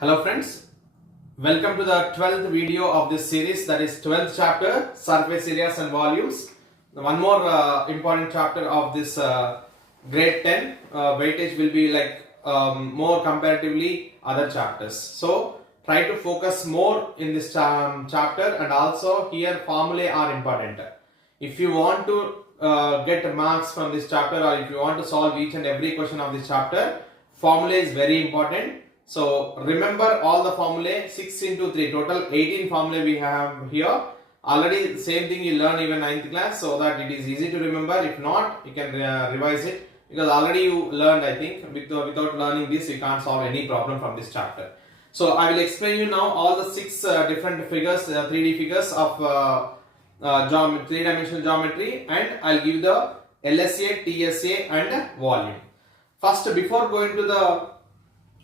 Hello friends, welcome to the 12th video of this series, that is 12th chapter, surface areas and volumes. One more important chapter of this grade 10 weightage will be like more comparatively other chapters. So try to focus more in this chapter, and also here formulae are important. If you want to get marks from this chapter, or if you want to solve each and every question of this chapter, formula is very important. So remember all the formulae, 6 into 3, total 18 formulae we have here. Already same thing you learn even 9th class, so that it is easy to remember. If not, you can revise it, because already you learned. I think without learning this you can't solve any problem from this chapter. So I will explain you now all the 6 different figures, 3D figures of three-dimensional geometry, and I'll give the LSA, TSA and volume. First, before going to the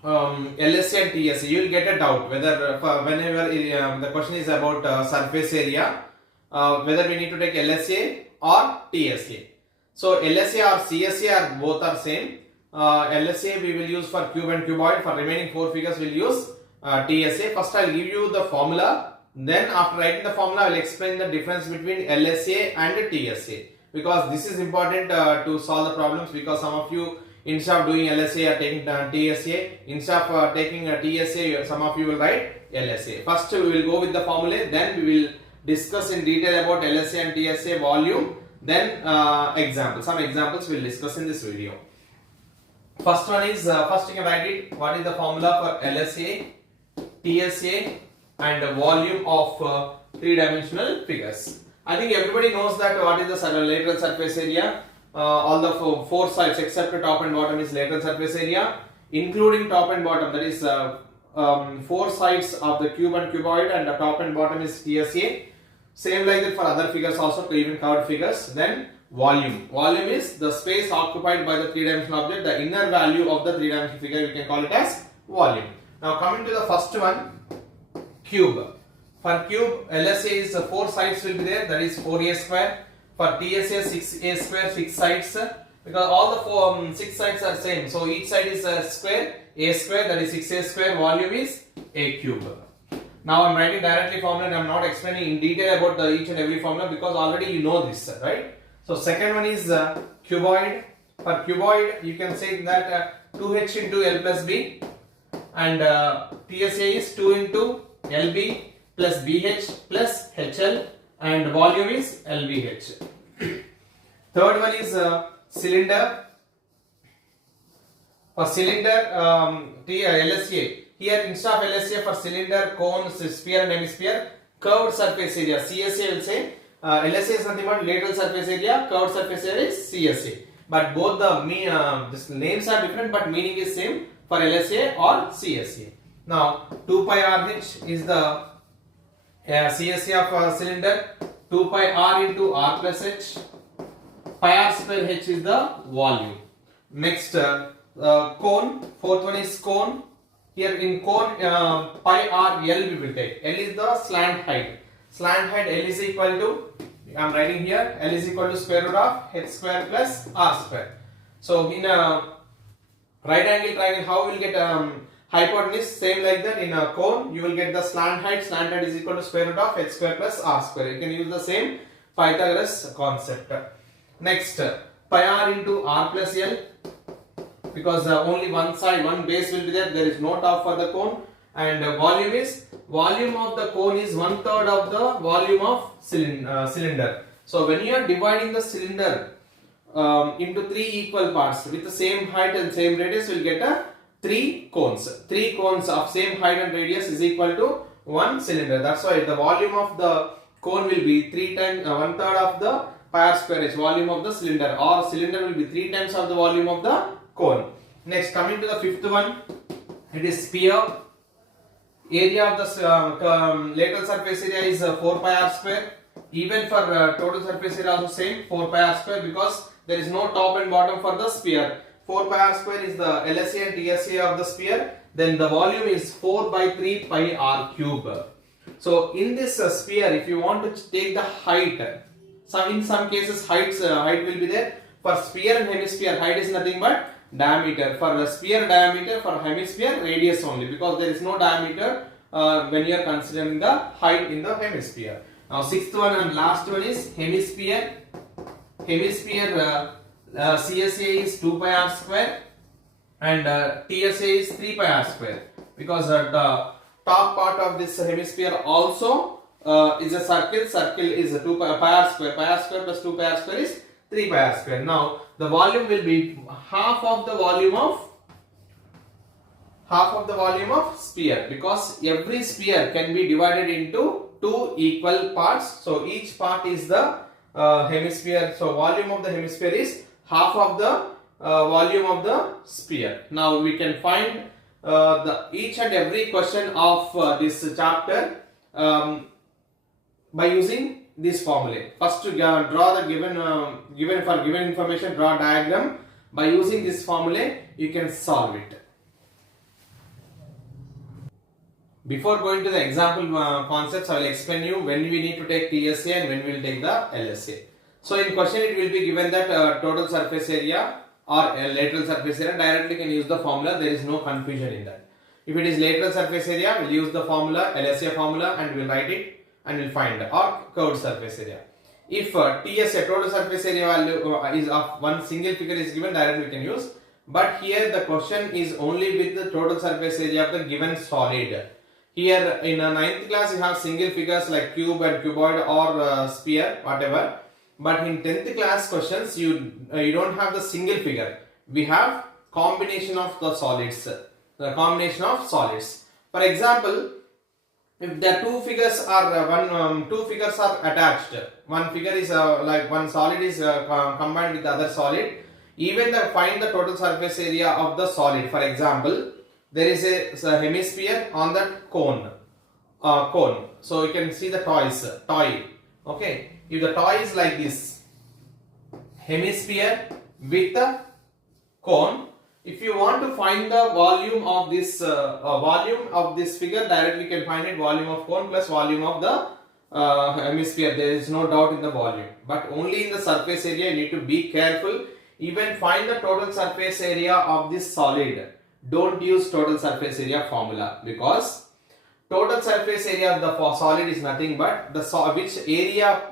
LSA and TSA, you will get a doubt whether whenever the question is about surface area, whether we need to take LSA or TSA. So LSA or CSA are both are same. LSA we will use for cube and cuboid. For remaining 4 figures we will use TSA. First I will give you the formula. Then after writing the formula, I will explain the difference between LSA and TSA, because this is important to solve the problems, because some of you, instead of doing LSA, are taking TSA. Instead of taking TSA, some of you will write LSA. First we will go with the formula, then we will discuss in detail about LSA and TSA volume, then examples. Some examples we will discuss in this video. First one is, first you can write it, what is the formula for LSA, TSA and volume of 3-dimensional figures. I think everybody knows that what is the lateral surface area. All the 4 sides except the top and bottom is lateral surface area, including top and bottom, that is 4 sides of the cube and cuboid, and the top and bottom is TSA. Same like that for other figures also, even curved figures. Then volume. Volume is the space occupied by the 3-dimensional object, the inner value of the 3-dimensional figure, we can call it as volume. Now coming to the first one, cube. For cube, LSA is 4 sides will be there, that is 4a square. For TSA 6a square, 6 sides, because all the 6 sides are same. So each side is a square, a square, that is 6a square. Volume is a cube. Now I am writing directly formula, and I am not explaining in detail about each and every formula, because already you know this, right? So second one is cuboid. For cuboid, you can say that 2h into L plus B, and TSA is 2 into LB plus BH plus HL, and volume is LBH. Third one is cylinder. For cylinder, LSA. Here instead of LSA, for cylinder, cone, sphere and hemisphere, curved surface area, CSA will say. LSA is nothing but lateral surface area, curved surface area is CSA. But both the names are different, but meaning is same for LSA or CSA. Now 2 pi RH is the CSA of cylinder. 2 pi R into R plus H. Pi R square H is the volume. Next cone. Fourth one is cone. Here in cone, pi R L we will take. L is the slant height. Slant height L is equal to, I am writing here, L is equal to square root of H square plus R square. So in a right angle triangle, how we will get hypotenuse? Same like that. In a cone, you will get the slant height. Slant height is equal to square root of H square plus R square. You can use the same Pythagoras concept. Next, pi R into R plus L, because only one side, one base will be there. There is no top for the cone. And volume is, volume of the cone is 1/3 of the volume of cylinder. So when you are dividing the cylinder into 3 equal parts with the same height and same radius, you will get a 3 cones. 3 cones of same height and radius is equal to 1 cylinder. That's why the volume of the cone will be 3 times 1/3 of the pi R square H, volume of the cylinder, or cylinder will be 3 times of the volume of the cone. Next, coming to the fifth one, it is sphere. Area of the lateral surface area is 4 pi R square. Even for total surface area also same, 4 pi R square, because there is no top and bottom for the sphere. 4 pi R square is the LSA and TSA of the sphere. Then the volume is 4 by 3 pi R cube. So in this sphere, if you want to take the height, in some cases height will be there. For sphere and hemisphere, height is nothing but diameter. For the sphere diameter, for hemisphere radius only, because there is no diameter when you are considering the height in the hemisphere. Now sixth one and last one is hemisphere. Hemisphere CSA is 2 pi r square and TSA is 3 pi r square, because the top part of this hemisphere also is a circle. Circle is 2 pi r square. Pi r square plus 2 pi r square is 3 pi r square. Now the volume will be half of the volume of sphere, because every sphere can be divided into two equal parts. So each part is the hemisphere. So volume of the hemisphere is half of the volume of the sphere. Now we can find each and every question of this chapter by using this formula. First to draw the given information, draw diagram. By using this formula you can solve it. Before going to the example concepts, I will explain you when we need to take TSA and when we will take the LSA. So in question it will be given that total surface area or lateral surface area. Directly can use the formula, there is no confusion in that. If it is lateral surface area, we will use the formula, LSA formula, and we will write it and we will find, or curved surface area. If TSA, total surface area value is of one single figure is given, directly we can use. But here the question is only with the total surface area of the given solid. Here in 9th class you have single figures like cube and cuboid or sphere, whatever. But in 10th class questions you don't have the single figure. We have combination of the solids. The combination of solids. For example, if the two figures are two figures are attached, one figure is like one solid is combined with the other solid. Even find the total surface area of the solid. For example, there is a hemisphere on that cone. So you can see the toy. Okay. If the toy is like this, hemisphere with the cone, if you want to find the volume of this figure, directly you can find it, volume of cone plus volume of the hemisphere. There is no doubt in the volume, but only in the surface area you need to be careful. Even find the total surface area of this solid. Don't use total surface area formula, because total surface area of the solid is nothing but the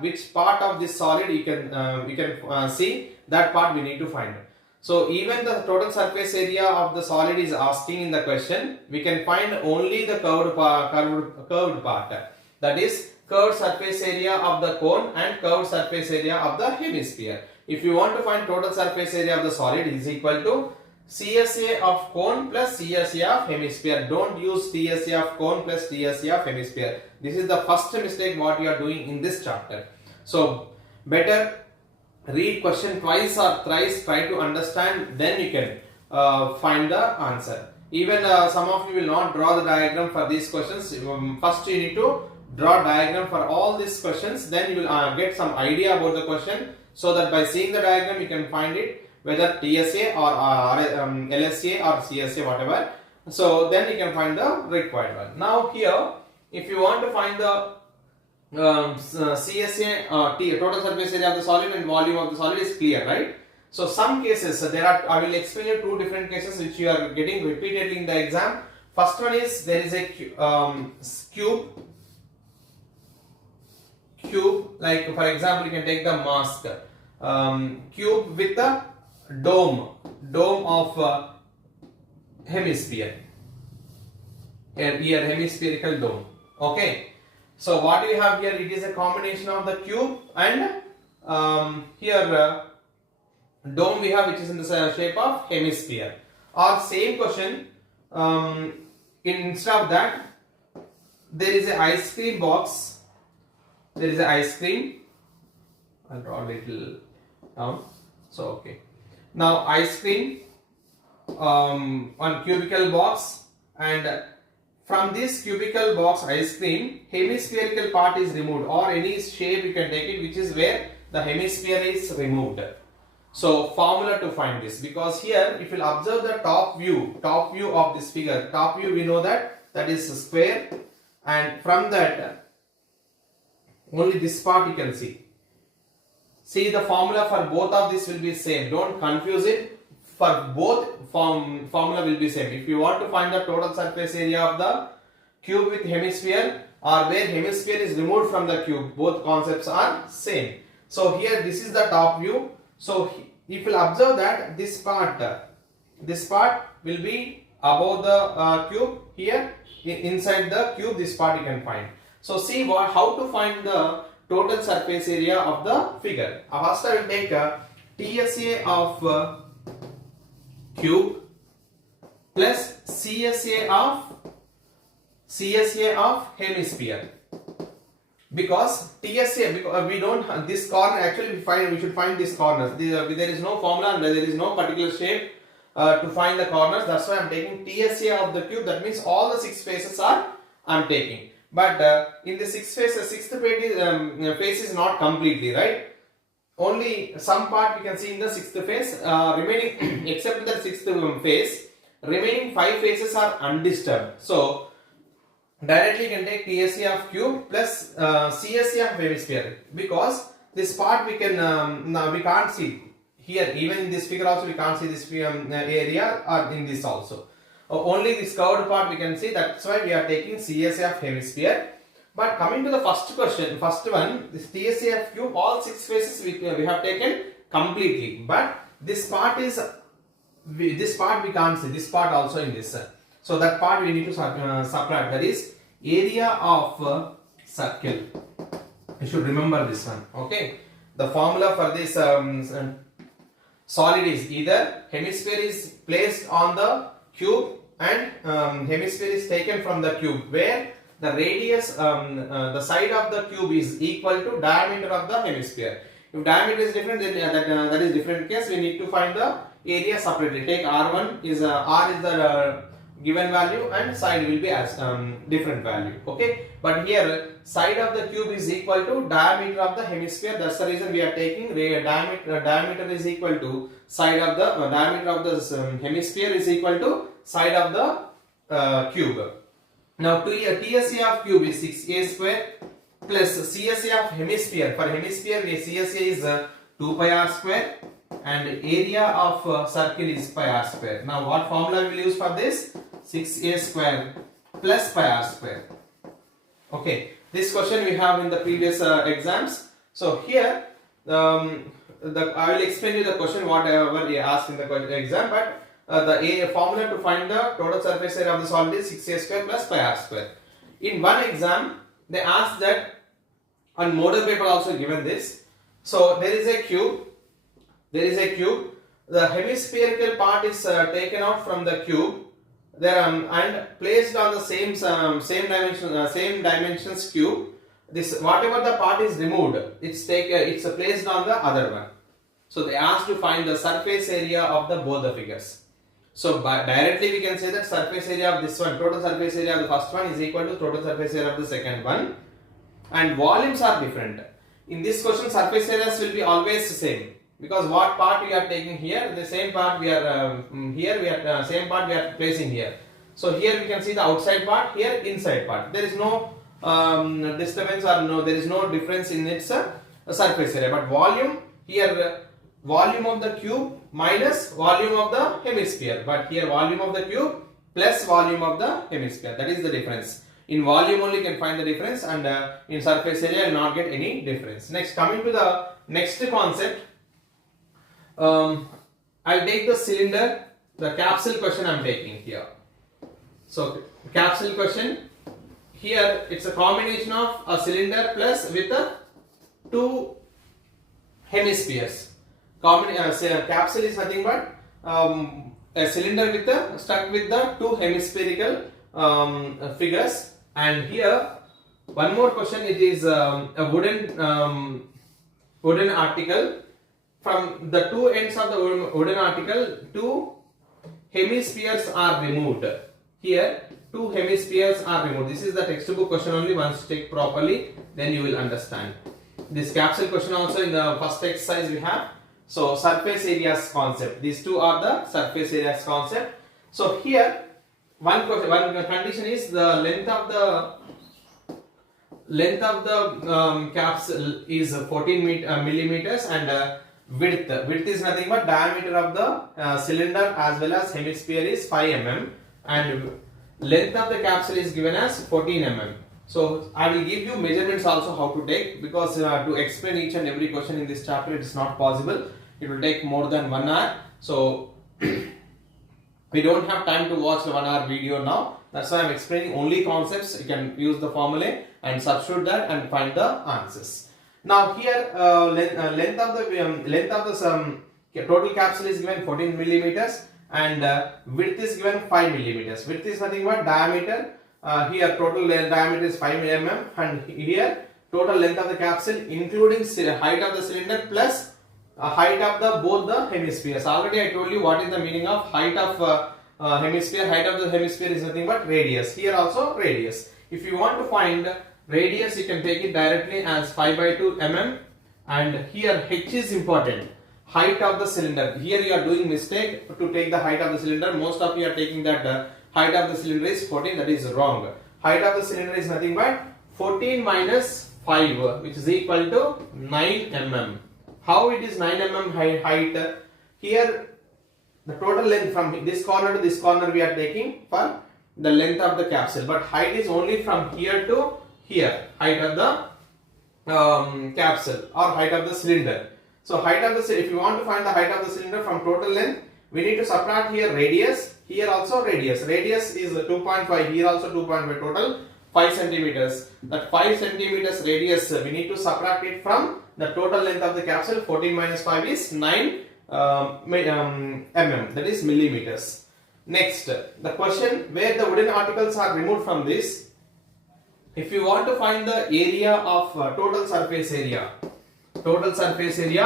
which part of this solid you can see, that part we need to find. So even the total surface area of the solid is asking in the question, we can find only the curved part. That is curved surface area of the cone and curved surface area of the hemisphere. If you want to find total surface area of the solid, is equal to CSA of cone plus CSA of hemisphere. Don't use TSA of cone plus TSA of hemisphere. This is the first mistake what you are doing in this chapter. So better read question twice or thrice, try to understand, then you can find the answer. Even some of you will not draw the diagram for these questions. First you need to draw diagram for all these questions, then you will get some idea about the question, so that by seeing the diagram you can find it whether TSA or LSA or CSA, whatever. So then you can find the required one. Now here, if you want to find the CSA total surface area of the solid and volume of the solid is clear, right? So some cases I will explain you two different cases which you are getting repeatedly in the exam. First one is there is a cube, like for example you can take the mask, cube with a dome of hemisphere. Here hemispherical dome. Okay. So what we have here, it is a combination of the cube and here dome we have, which is in the shape of hemisphere. Or same question, instead of that, there is a ice cream box. There is a ice cream. I'll draw a little down. So okay. Now ice cream, one cubical box, and from this cubical box ice cream, hemispherical part is removed, or any shape you can take it which is where the hemisphere is removed. So formula to find this, because here if you observe the top view of this figure, top view we know that is a square, and from that only this part you can see. See, the formula for both of this will be same. Don't confuse it. for both formula will be same. If you want to find the total surface area of the cube with hemisphere or where hemisphere is removed from the cube, both concepts are same. So here this is the top view. So if you will observe that this part will be above the cube. Here inside the cube this part you can find. So see how to find the total surface area of the figure. First I will take TSA of cube plus CSA of hemisphere. Because TSA, because we don't this corner, actually we should find this corners. There is no formula and there is no particular shape to find the corners. That's why I am taking TSA of the cube. That means all the 6 faces I am taking. But in the 6 faces, 6th face is not completely, right? Only some part you can see in the 6th face. Remaining except the 6th face, remaining 5 faces are undisturbed. So directly you can take TSA of cube plus CSA of hemisphere, because this part we can't see here. Even in this figure also we can't see this area, or in this also. Only this curved part we can see. That's why we are taking CSA of hemisphere. But coming to the first question, first one, this TSA of cube, all 6 faces we have taken completely. But this part is we can't see. This part also in this. So that part we need to subtract. That is area of circle. You should remember this one. Okay. The formula for this solid is either hemisphere is placed on the cube and hemisphere is taken from the cube, where the radius, the side of the cube is equal to diameter of the hemisphere. If diameter is different, then that is different case. We need to find the area separately. Take R1 is R is the given value and side will be as different value. Okay, but here side of the cube is equal to diameter of the hemisphere. That's the reason we are taking diameter is equal to side of the diameter of the hemisphere is equal to side of the cube. Now TSA of cube is 6a square plus CSA of hemisphere. For hemisphere CSA is 2 pi r square and area of circle is pi r square. Now what formula we will use for this? 6a square plus pi r square. Okay, this question we have in the previous exams. So here I will explain you the question whatever we asked in the exam, but the formula to find the total surface area of the solid is 6a square plus pi r square. In one exam they asked that, on model paper also given this. So there is a cube. The hemispherical part is taken out from the cube there and placed on the same dimensions cube. This whatever the part is removed, it's placed on the other one. So they asked to find the surface area of the both the figures. So directly we can say that surface area of this one, total surface area of the first one is equal to total surface area of the second one, and volumes are different. In this question surface areas will be always the same, because what part we are taking here, the same part we are same part we are placing here. So here we can see the outside part, here inside part. There is no disturbance or there is no difference in its surface area. But volume here, volume of the cube minus volume of the hemisphere. But here volume of the cube plus volume of the hemisphere. That is the difference. In volume only you can find the difference, and in surface area you will not get any difference. Next, coming to the next concept. I'll take the cylinder, the capsule question I'm taking here. So capsule question, here it's a combination of a cylinder plus with two hemispheres. Capsule is nothing but a cylinder with stuck with the two hemispherical figures. And here one more question, it is a wooden article. From the two ends of the wooden article, two hemispheres are removed. Here, two hemispheres are removed. This is the textbook question only. Once take properly, then you will understand. This capsule question also in the first exercise we have. So, surface areas concept. These two are the surface areas concept. So, here, one condition is the length of the capsule is 14 millimeters, and Width is nothing but diameter of the cylinder as well as hemisphere is 5 mm, and length of the capsule is given as 14 mm. So I will give you measurements also how to take, because to explain each and every question in this chapter it is not possible. It will take more than 1 hour. So we don't have time to watch the 1 hour video now. That's why I am explaining only concepts. You can use the formula and substitute that and find the answers. Now here length of the total capsule is given 14 millimeters, and width is given 5 millimeters. Width is nothing but diameter. Here total diameter is 5 mm, and here total length of the capsule including height of the cylinder plus height of the both the hemispheres. Already I told you what is the meaning of height of hemisphere. Height of the hemisphere is nothing but radius. Here also radius. If you want to find radius, you can take it directly as 5 by 2 mm, and here h is important. Height of the cylinder. Here you are doing mistake to take the height of the cylinder. Most of you are taking that height of the cylinder is 14. That is wrong. Height of the cylinder is nothing but 14 minus 5, which is equal to 9 mm. How it is 9 mm height? Here the total length from this corner to this corner we are taking for the length of the capsule, but height is only from here to here, height of the capsule or height of the cylinder. So height of the, if you want to find the height of the cylinder from total length, we need to subtract here radius, here also radius. Radius is 2.5, here also 2.5, total 5 centimeters. That 5 centimeters radius, we need to subtract it from the total length of the capsule. 14 minus 5 is 9 mm, that is millimeters. Next, the question where the wooden articles are removed from this. If you want to find the area of total surface area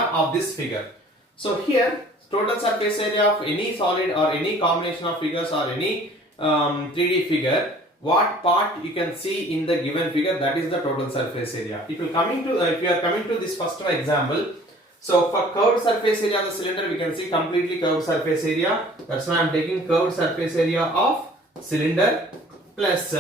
of this figure. So here total surface area of any solid or any combination of figures or any 3D figure, what part you can see in the given figure, that is the total surface area. If you are coming to this first example, so for curved surface area of the cylinder, we can see completely curved surface area. That's why I am taking curved surface area of cylinder plus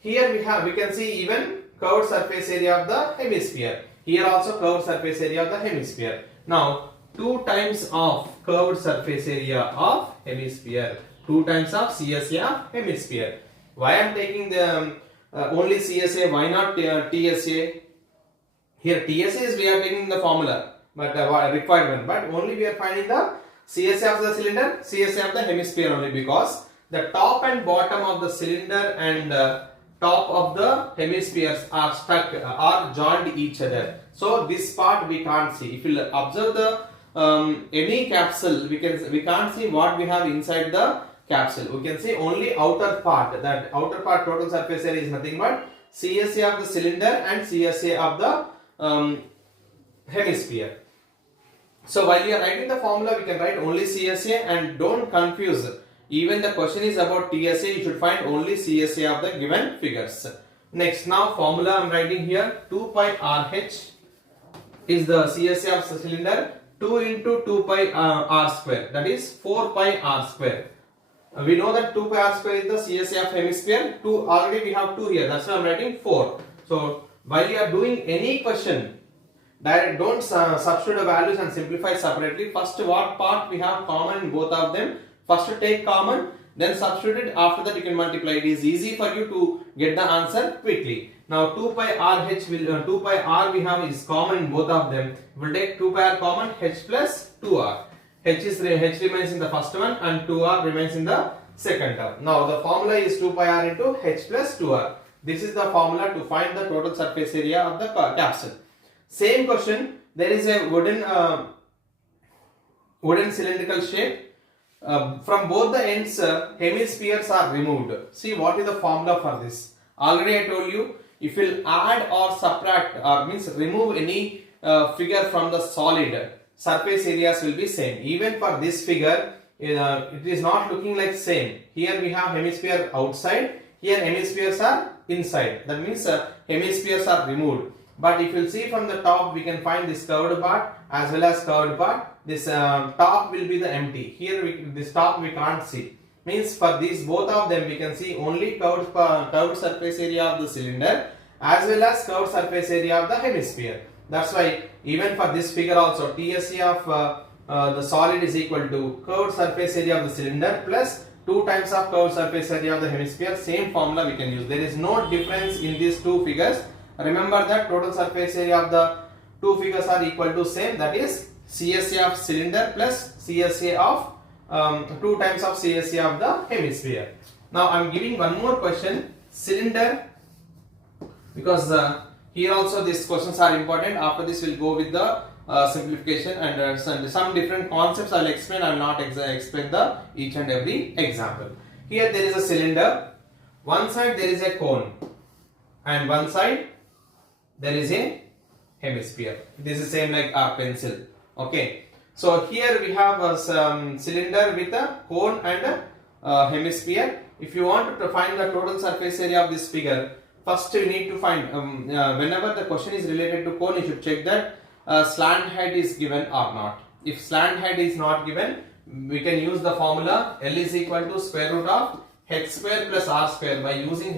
here we can see even curved surface area of the hemisphere. Here also curved surface area of the hemisphere. Now 2 times of curved surface area of hemisphere, 2 times of CSA of hemisphere. Why I am taking the only CSA? Why not TSA? Here TSA is we are taking the formula, but requirement, but only we are finding the CSA of the cylinder, CSA of the hemisphere only, because the top and bottom of the cylinder and top of the hemispheres are stuck, are joined each other. So this part we can't see. If you observe the any capsule, we can't see what we have inside the capsule. We can see only outer part. That outer part total surface area is nothing but CSA of the cylinder and CSA of the hemisphere. So while you are writing the formula, we can write only CSA, and don't confuse. Even the question is about TSA, you should find only CSA of the given figures. Next, now formula I am writing here, 2 pi RH is the CSA of the cylinder, 2 into 2 pi r square, that is 4 pi r square. We know that 2 pi r square is the CSA of hemisphere. 2 already we have 2 here, that's why I am writing 4. So while you are doing any question, don't substitute the values and simplify separately. First, what part we have common in both of them, first take common, then substitute it. After that you can multiply. It is easy for you to get the answer quickly. Now 2 pi RH will 2 pi r we have is common in both of them. We will take 2 pi r common, h plus 2r. H remains in the first one and 2r remains in the second term. Now the formula is 2 pi r into h plus 2r. This is the formula to find the total surface area of the capsule. Same question, there is a wooden cylindrical shape. From both the ends, hemispheres are removed. See what is the formula for this? Already I told you, if you will add or subtract or means remove any figure from the solid, surface areas will be same. Even for this figure, it is not looking like same. Here we have hemisphere outside, here hemispheres are inside. That means hemispheres are removed. But if you see from the top, we can find this curved part as well as curved part. This top will be the empty. Here this top we can't see. Means for these both of them we can see only curved surface area of the cylinder as well as curved surface area of the hemisphere. That's why Even for this figure also, TSA of the solid is equal to curved surface area of the cylinder plus 2 times of curved surface area of the hemisphere. Same formula we can use. There is no difference in these two figures. Remember that total surface area of the two figures are equal to same, that is CSA of cylinder plus CSA of 2 times of CSA of the hemisphere. Now I am giving one more question, cylinder, because here also these questions are important. After this we will go with the simplification and some different concepts I will explain. I will not explain the each and every example. Here there is a cylinder, one side there is a cone and one side there is a hemisphere. This is same like a pencil. Okay. So here we have a cylinder with a cone and a hemisphere. If you want to find the total surface area of this figure, first you need to find whenever the question is related to cone, you should check that slant height is given or not. If slant height is not given, we can use the formula L is equal to square root of h square plus r square. By using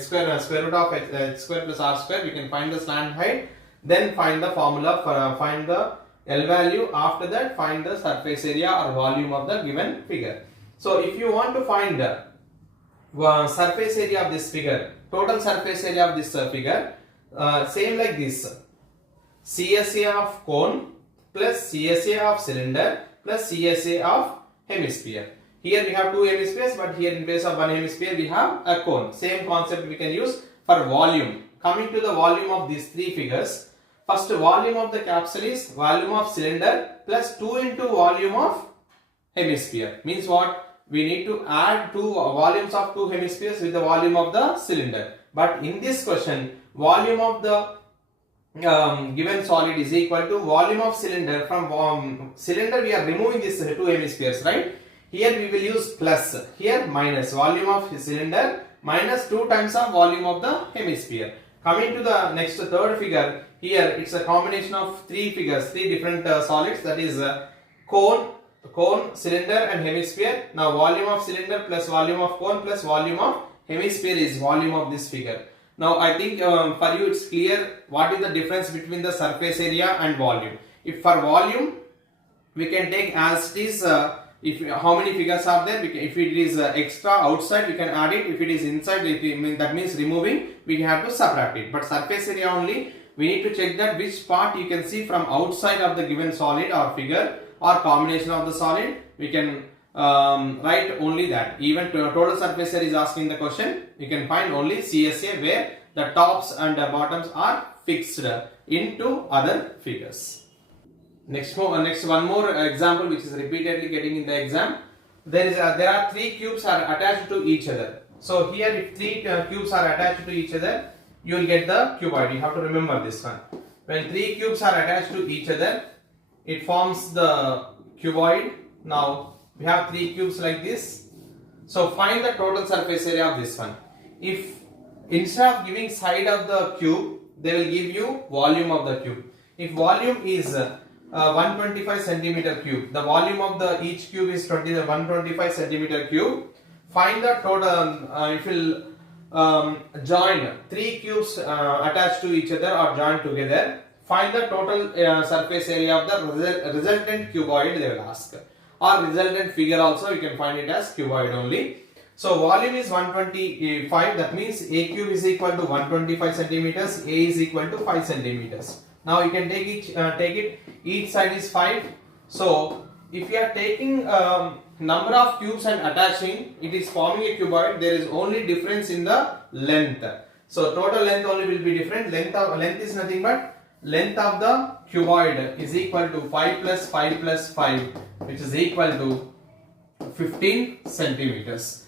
square root of h square plus r square, we can find the slant height. Then find the formula for find the L value. After that, find the surface area or volume of the given figure. So if you want to find the surface area of this figure, total surface area of this figure, same like this, CSA of cone plus CSA of cylinder plus CSA of hemisphere. Here we have two hemispheres, but here in place of one hemisphere we have a cone. Same concept we can use for volume. Coming to the volume of these three figures, first volume of the capsule is volume of cylinder plus 2 into volume of hemisphere. Means what? We need to add two volumes of two hemispheres with the volume of the cylinder. But in this question, volume of the given solid is equal to volume of cylinder. From cylinder we are removing these two hemispheres, right? Here we will use plus, here minus, volume of cylinder minus 2 times of volume of the hemisphere. Coming to the next third figure, here it's a combination of three figures, three different solids, that is cone, cylinder and hemisphere. Now volume of cylinder plus volume of cone plus volume of hemisphere is volume of this figure. Now I think for you it's clear what is the difference between the surface area and volume. If for volume we can take as it is, how many figures are there, if it is extra outside we can add it, if it is inside that means removing, we have to subtract it. But surface area only, we need to check that which part you can see from outside of the given solid or figure or combination of the solid. We can write only that. Even total surface area is asking the question, we can find only CSA where the tops and the bottoms are fixed into other figures. Next one more example which is repeatedly getting in the exam. There are three cubes are attached to each other. So here if three cubes are attached to each other, you will get the cuboid. You have to remember this one. When three cubes are attached to each other, it forms the cuboid. Now we have three cubes like this. So find the total surface area of this one. If instead of giving side of the cube, they will give you volume of the cube. If volume is 125 centimeter cube, the volume of the each cube is 125 centimeter cube. Find the total. If you join three cubes attached to each other or joined together, find the total surface area of the resultant cuboid, they will ask. Or resultant figure also you can find it as cuboid only. So volume is 125, that means a cube is equal to 125 centimeters, a is equal to 5 centimeters. Now you can take it, each side is 5. So if you are taking number of cubes and attaching, it is forming a cuboid. There is only difference in the length. So total length only will be different. Length is nothing but length of the cuboid is equal to 5 plus 5 plus 5, which is equal to 15 centimeters.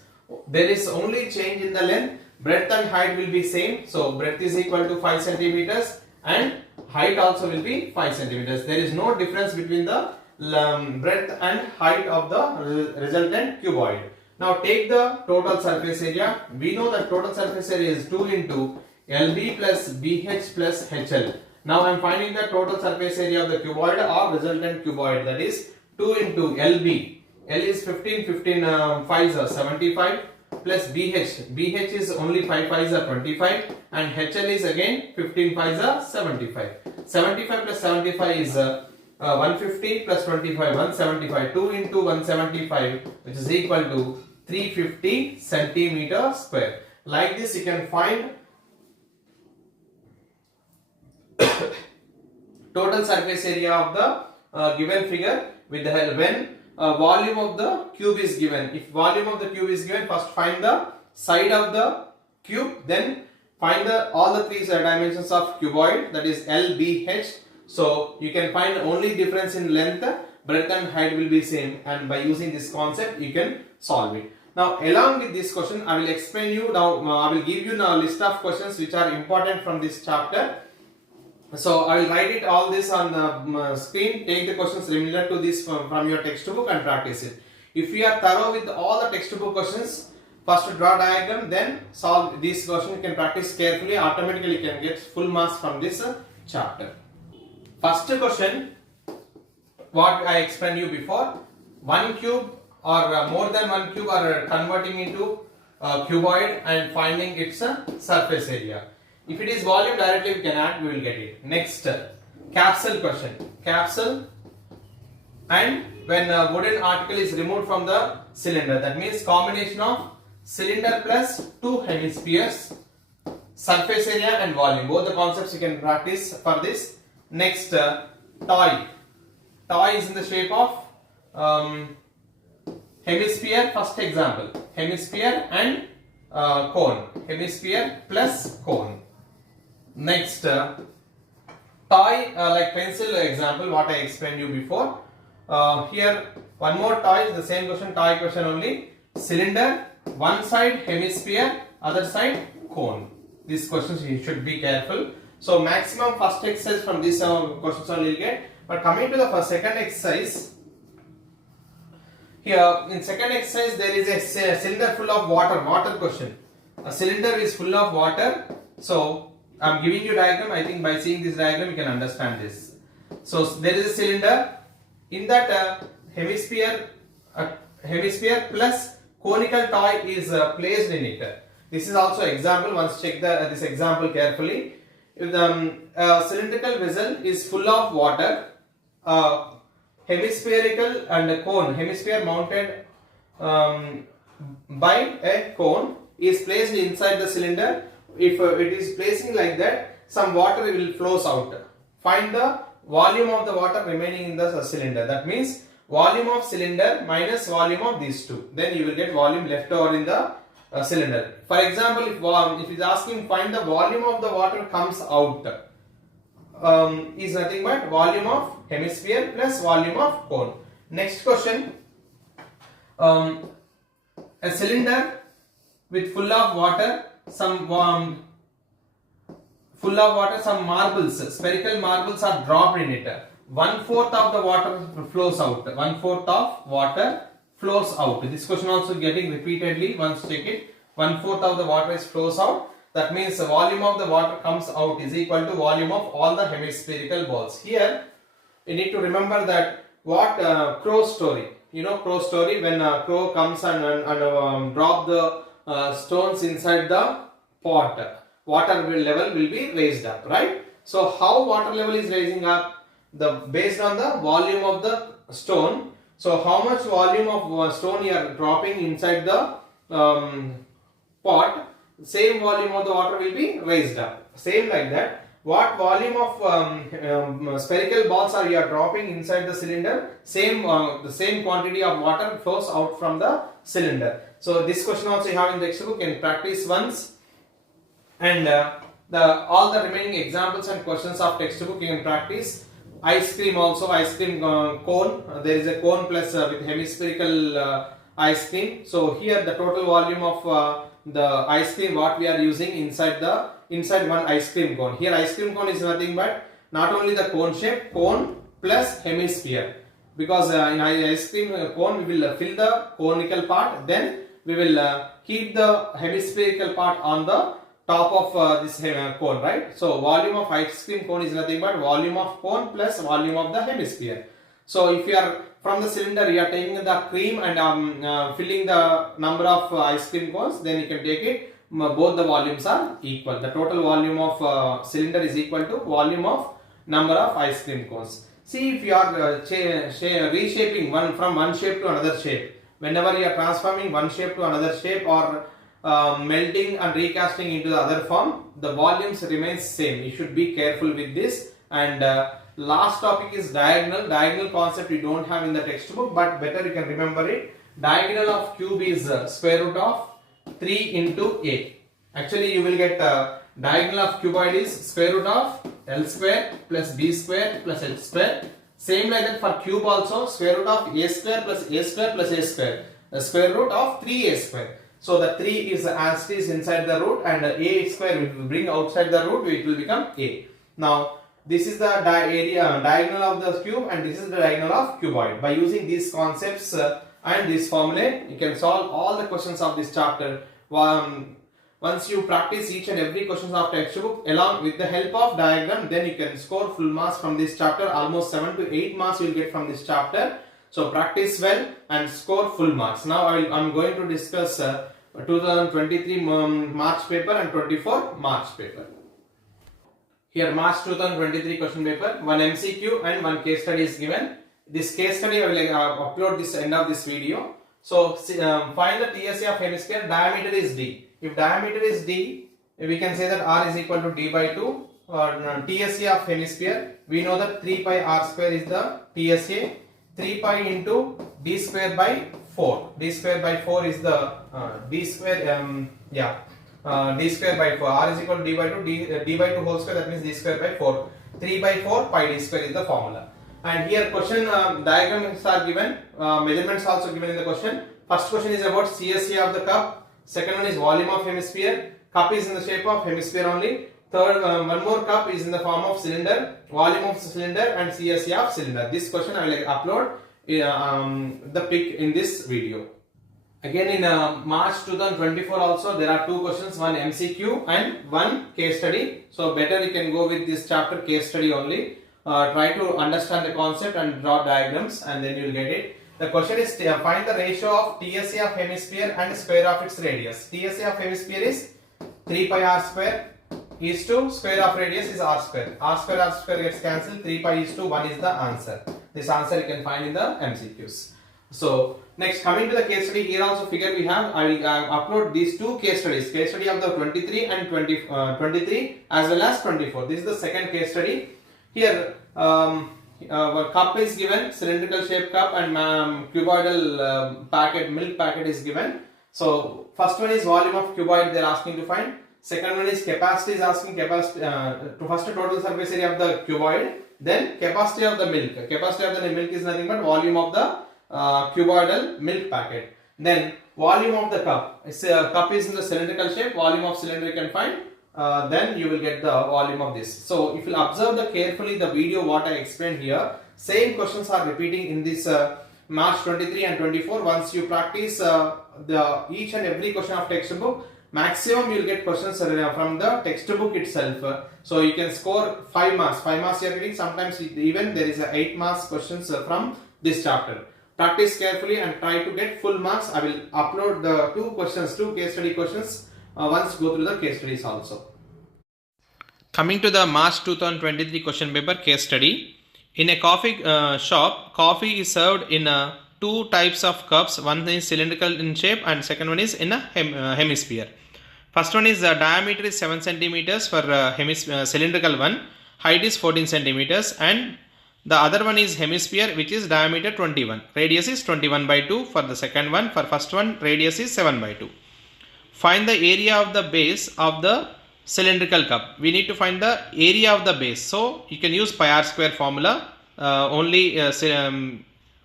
There is only change in the length. Breadth and height will be same. So breadth is equal to 5 centimeters and height also will be 5 centimeters. There is no difference between the breadth and height of the resultant cuboid. Now take the total surface area. We know that total surface area is 2 into LB plus BH plus HL. Now I am finding the total surface area of the cuboid or resultant cuboid, that is 2 into LB. L is 15, 15 5s are 75 plus BH. BH is only 5 5s are 25 and HL is again 15 5s are 75. 75 plus 75 is 150 plus 25, 175. 2 into 175, which is equal to 350 centimeter square. Like this, you can find total surface area of the given figure with the help when volume of the cube is given. If volume of the cube is given, first find the side of the cube, then find all the three dimensions of cuboid, that is L, B, H. So you can find only difference in length, breadth and height will be same, and by using this concept you can solve it. Now along with this question, I will explain you now. I will give you now a list of questions which are important from this chapter. So I will write it all this on the screen. Take the questions similar to this from your textbook and practice it. If you are thorough with all the textbook questions, first draw diagram, then solve this question. You can practice carefully. Automatically you can get full marks from this chapter. First question, what I explained you before, one cube or more than one cube are converting into cuboid and finding its surface area. If it is volume, directly we can add, we will get it. Next, capsule question. Capsule, and when a wooden article is removed from the cylinder, that means combination of cylinder plus two hemispheres, surface area and volume. Both the concepts you can practice for this. Next, toy. Toy is in the shape of hemisphere. First example, hemisphere and cone. Hemisphere plus cone. Next, toy like pencil example, what I explained you before. Here one more toy is the same question, toy question only. Cylinder, one side hemisphere, other side cone. These questions you should be careful. So maximum first exercise from these questions only you get. But coming to the second exercise, here in second exercise there is a cylinder full of water. Water question. A cylinder is full of water. So I am giving you diagram. I think by seeing this diagram you can understand this. So there is a cylinder. In that hemisphere plus conical toy is placed in it. This is also example. Once check this example carefully. If the cylindrical vessel is full of water, hemispherical and a cone, hemisphere mounted by a cone is placed inside the cylinder. If it is placing like that, some water will flows out. Find the volume of the water remaining in the cylinder. That means volume of cylinder minus volume of these two. Then you will get volume left over in the cylinder. For example, if it is asking find the volume of the water comes out, is nothing but volume of hemisphere plus volume of cone. Next question, a cylinder with full of water, some marbles, spherical marbles are dropped in it. 1/4 of the water flows out. 1/4 of water flows out. This question also getting repeatedly. Once check it. 1/4 of the water flows out. That means the volume of the water comes out is equal to volume of all the hemispherical balls. Here you need to remember that what crow story. You know crow story, when a crow comes and drop the stones inside the pot, water level will be raised up, right? So how water level is raising up? Based on the volume of the stone. So how much volume of stone you are dropping inside the pot, same volume of the water will be raised up. Same like that, what volume of spherical balls are you are dropping inside the cylinder, the same quantity of water flows out from the cylinder. So this question also you have in the textbook, and practice once, and all the remaining examples and questions of textbook you can practice. Ice cream also, ice cream cone, there is a cone plus with hemispherical ice cream. So here the total volume of the ice cream what we are using inside one ice cream cone. Here ice cream cone is nothing but not only the cone shape, cone plus hemisphere, because in ice cream cone we will fill the conical part, then we will keep the hemispherical part on the top of this cone, right? So volume of ice cream cone is nothing but volume of cone plus volume of the hemisphere. So if you are from the cylinder, you are taking the cream and filling the number of ice cream cones, then you can take it, both the volumes are equal. The total volume of cylinder is equal to volume of number of ice cream cones. See, if you are reshaping from one shape to another shape, whenever you are transforming one shape to another shape or melting and recasting into the other form, the volumes remains same. You should be careful with this. And last topic is diagonal. Diagonal concept you don't have in the textbook, but better you can remember it. Diagonal of cube is square root of 3 into a. Actually, you will get diagonal of cuboid is square root of L square plus B square plus H square. Same like that for cube also, square root of A square plus A square plus A square. The square root of 3A square. So the 3 is as it is inside the root, and A square will bring outside the root, it will become A. Now this is the diagonal of the cube, and this is the diagonal of cuboid. By using these concepts and this formula, you can solve all the questions of this chapter. Once you practice each and every question of textbook along with the help of diagram, then you can score full marks from this chapter. Almost 7 to 8 marks you will get from this chapter. So practice well and score full marks. Now I am going to discuss 2023 March paper and 24 March paper. Here March 2023 question paper, one MCQ and one case study is given. This case study I will upload this end of this video. So find the TSA of hemisphere. Diameter is D. If diameter is D, we can say that R is equal to D by 2. Or TSA of hemisphere, we know that 3 pi R square is the TSA. 3 pi into D square by 4. D square by 4 is the D square. D square by 4. R is equal to D by 2. D by 2 whole square, that means D square by 4. 3 by 4 pi D square is the formula. And here question diagrams are given, measurements also given in the question. First question is about CSA of the cup. Second one is volume of hemisphere. Cup is in the shape of hemisphere only. Third, one more cup is in the form of cylinder. Volume of cylinder and CSA of cylinder. This question I will upload the pic in this video. Again in March 2024 also there are two questions, one MCQ and one case study. So better you can go with this chapter case study only. Try to understand the concept and draw diagrams, and then you will get it. The question is find the ratio of TSA of hemisphere and square of its radius. TSA of hemisphere is 3 pi R square is to square of radius is R square. R square gets cancelled. 3 pi is to 1 is the answer. This answer you can find in the MCQs. So next, coming to the case study, here also figure we have. I will upload these two case studies. Case study of the 23 and 23 as well as 24. This is the second case study. Here cup is given, cylindrical shaped cup, and cuboidal milk packet is given. So first one is volume of cuboid they are asking to find. Second one is capacity is asking capacity to first total surface area of the cuboid, then capacity of the milk. Capacity of the milk is nothing but volume of the cuboidal milk packet. Then volume of the cup. Cup is in the cylindrical shape. Volume of cylinder you can find. Then you will get the volume of this. So if you observe carefully the video what I explained here, same questions are repeating in this March 23 and 24. Once you practice each and every question of textbook, maximum you will get questions from the textbook itself. So you can score 5 marks. 5 marks you are getting. Sometimes even there is a 8 marks questions from this chapter. Practice carefully and try to get full marks. I will upload the two case study questions. Once go through the case studies also. Coming to the March 2023 question paper case study. In a coffee shop, coffee is served in two types of cups. One is cylindrical in shape and second one is in a hemisphere. First one is diameter is 7 centimeters for cylindrical one. Height is 14 centimeters, and the other one is hemisphere, which is diameter 21. Radius is 21 by 2 for the second one. For first one, radius is 7 by 2. Find the area of the base of the cylindrical cup. We need to find the area of the base. So you can use pi r square formula.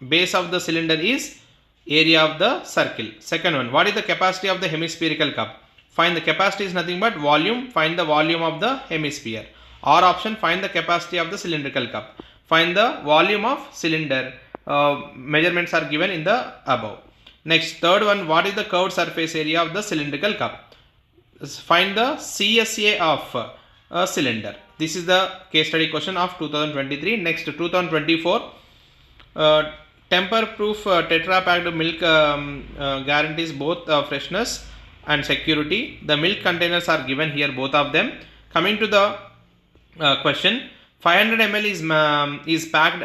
Base of the cylinder is area of the circle. Second one, what is the capacity of the hemispherical cup? Find the capacity is nothing but volume. Find the volume of the hemisphere. Or option, find the capacity of the cylindrical cup. Find the volume of cylinder. Measurements are given in the above. Next, third one, what is the curved surface area of the cylindrical cup? Find the CSA of a cylinder. This is the case study question of 2023. Next, 2024. Temper-proof Tetra packed milk guarantees both freshness and security. The milk containers are given here, both of them. Coming to the question. 500 ml is packed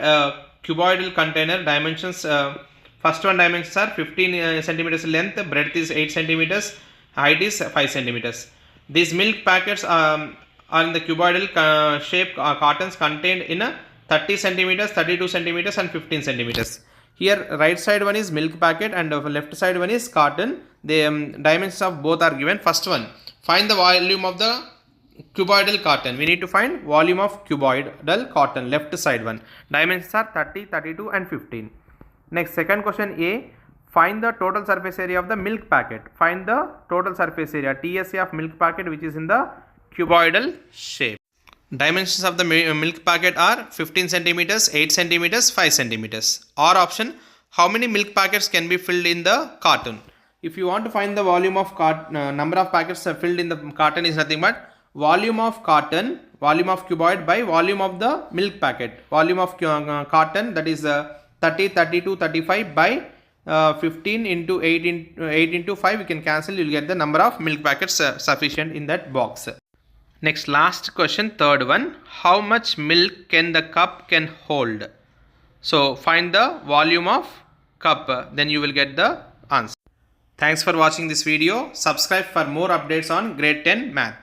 cuboidal container. Dimensions, first one dimensions are 15 centimeters length, breadth is 8 centimeters, height is 5 centimeters. These milk packets are in the cuboidal shape cartons contained in a 30 centimeters, 32 centimeters and 15 centimeters. Here right side one is milk packet and left side one is carton. The dimensions of both are given. First one, find the volume of the cuboidal carton. We need to find volume of cuboidal carton, left side one. Dimensions are 30, 32 and 15. Next, second question A, find the total surface area of the milk packet. Find the total surface area TSA of milk packet which is in the cuboidal shape. Dimensions of the milk packet are 15 centimeters, 8 centimeters, 5 centimeters. Or option, how many milk packets can be filled in the carton? If you want to find the volume of number of packets filled in the carton is nothing but volume of carton, volume of cuboid by volume of the milk packet. Volume of carton, that is 30, 32, 35 by 15 into 8 into 5, you can cancel, you will get the number of milk packets sufficient in that box. Next, last question, third one, how much milk can the cup can hold? So find the volume of cup, then you will get the answer. Thanks for watching this video. Subscribe for more updates on grade 10 math.